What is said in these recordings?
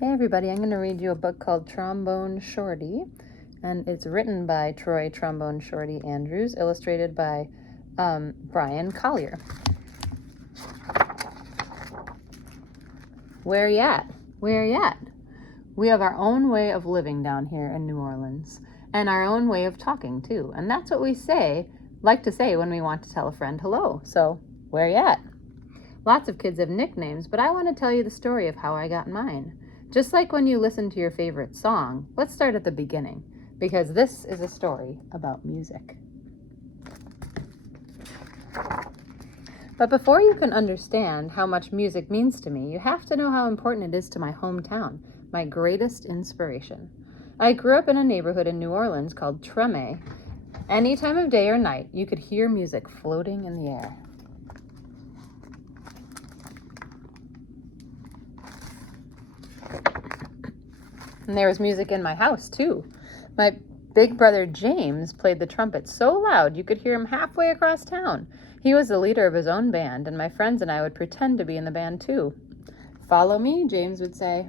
Hey everybody, I'm going to read you a book called Trombone Shorty, and it's written by Trombone Shorty Andrews, illustrated by Brian Collier. Where you at? Where you at? We have our own way of living down here in New Orleans, and our own way of talking too, and that's what we like to say when we want to tell a friend hello. So, where you at? Lots of kids have nicknames, but I want to tell you the story of how I got mine. Just like when you listen to your favorite song, let's start at the beginning, because this is a story about music. But before you can understand how much music means to me, you have to know how important it is to my hometown, my greatest inspiration. I grew up in a neighborhood in New Orleans called Trombone. Any time of day or night, you could hear music floating in the air. And there was music in my house, too. My big brother James played the trumpet so loud you could hear him halfway across town. He was the leader of his own band, and my friends and I would pretend to be in the band, too. "Follow me," James would say.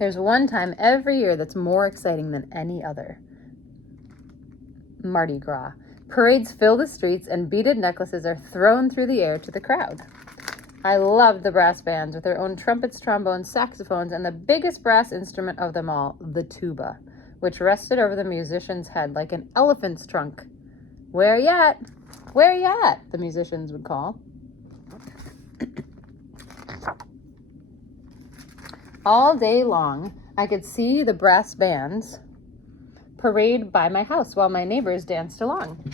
There's one time every year that's more exciting than any other. Mardi Gras. Parades fill the streets, and beaded necklaces are thrown through the air to the crowd. I loved the brass bands with their own trumpets, trombones, saxophones, and the biggest brass instrument of them all, the tuba, which rested over the musician's head like an elephant's trunk. "Where you at? Where you at?" the musicians would call. All day long, I could see the brass bands parade by my house while my neighbors danced along.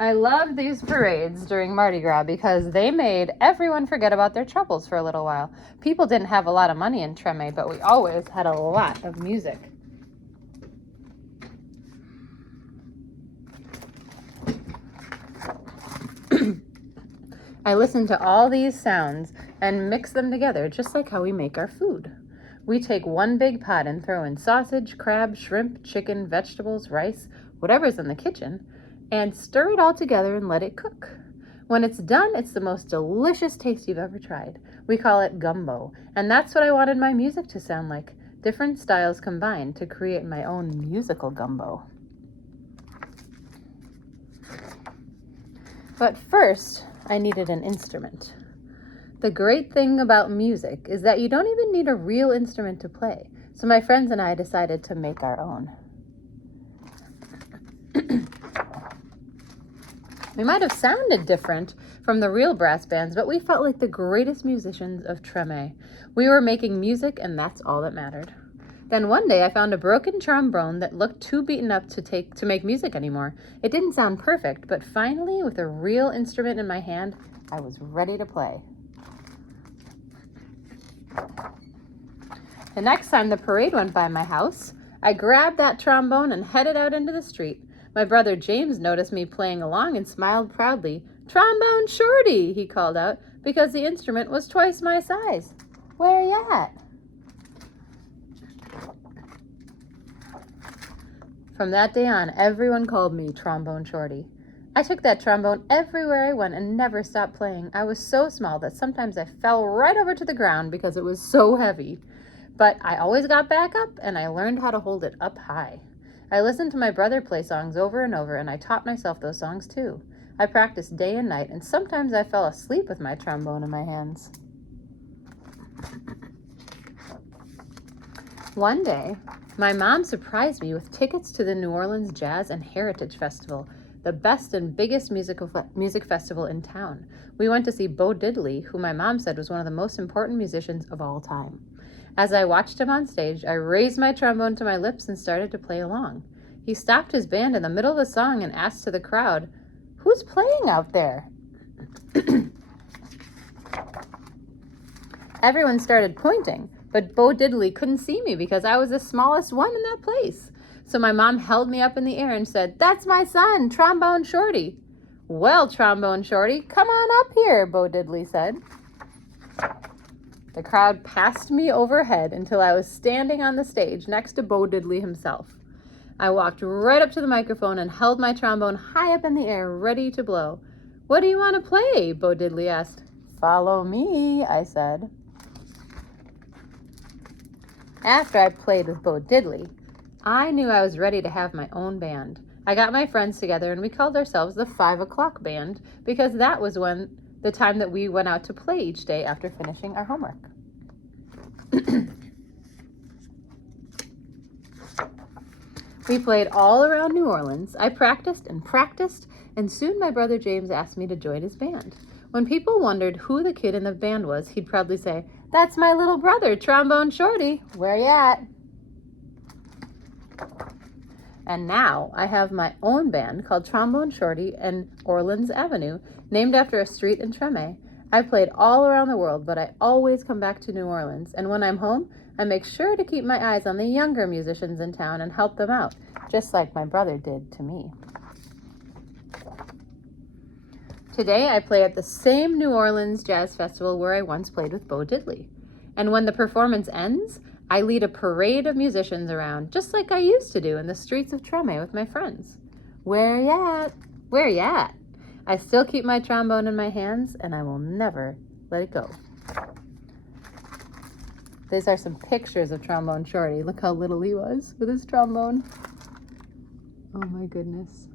I loved these parades during Mardi Gras because they made everyone forget about their troubles for a little while. People didn't have a lot of money in Treme, but we always had a lot of music. I listened to all these sounds and mix them together just like how we make our food. We take one big pot and throw in sausage, crab, shrimp, chicken, vegetables, rice, whatever's in the kitchen, and stir it all together and let it cook. When it's done, it's the most delicious taste you've ever tried. We call it gumbo, and that's what I wanted my music to sound like. Different styles combined to create my own musical gumbo. But first, I needed an instrument. The great thing about music is that you don't even need a real instrument to play, so my friends and I decided to make our own. We might have sounded different from the real brass bands, but we felt like the greatest musicians of Treme. We were making music, and that's all that mattered. Then one day I found a broken trombone that looked too beaten up to make music anymore. It didn't sound perfect, but finally, with a real instrument in my hand, I was ready to play. The next time the parade went by my house, I grabbed that trombone and headed out into the street. My brother James noticed me playing along and smiled proudly. "Trombone Shorty," he called out, because the instrument was twice my size. "Where you at?" From that day on, everyone called me Trombone Shorty. I took that trombone everywhere I went and never stopped playing. I was so small that sometimes I fell right over to the ground because it was so heavy. But I always got back up, and I learned how to hold it up high. I listened to my brother play songs over and over, and I taught myself those songs too. I practiced day and night, and sometimes I fell asleep with my trombone in my hands. One day, my mom surprised me with tickets to the New Orleans Jazz and Heritage Festival, the best and biggest music festival in town. We went to see Bo Diddley, who my mom said was one of the most important musicians of all time. As I watched him on stage, I raised my trombone to my lips and started to play along. He stopped his band in the middle of a song and asked to the crowd, "Who's playing out there?" Everyone started pointing, but Bo Diddley couldn't see me because I was the smallest one in that place. So my mom held me up in the air and said, "That's my son, Trombone Shorty." "Well, Trombone Shorty, come on up here," Bo Diddley said. The crowd passed me overhead until I was standing on the stage next to Bo Diddley himself. I walked right up to the microphone and held my trombone high up in the air, ready to blow. "What do you want to play?" Bo Diddley asked. Follow me, I said. After I played with Bo Diddley, I knew I was ready to have my own band. I got my friends together and we called ourselves the 5 o'clock band because that was the time that we went out to play each day after finishing our homework. We played all around New Orleans. I practiced, and soon my brother James asked me to join his band. When people wondered who the kid in the band was, he'd proudly say, "That's my little brother, Trombone Shorty. Where you at?" And now I have my own band called Trombone Shorty and Orleans Avenue, named after a street in Treme. I've played all around the world, but I always come back to New Orleans. And when I'm home, I make sure to keep my eyes on the younger musicians in town and help them out, just like my brother did to me. Today I play at the same New Orleans Jazz Festival where I once played with Bo Diddley. And when the performance ends, I lead a parade of musicians around, just like I used to do in the streets of Treme with my friends. Where ya at? Where ya at? I still keep my trombone in my hands, and I will never let it go. These are some pictures of Trombone Shorty. Look how little he was with his trombone. Oh my goodness.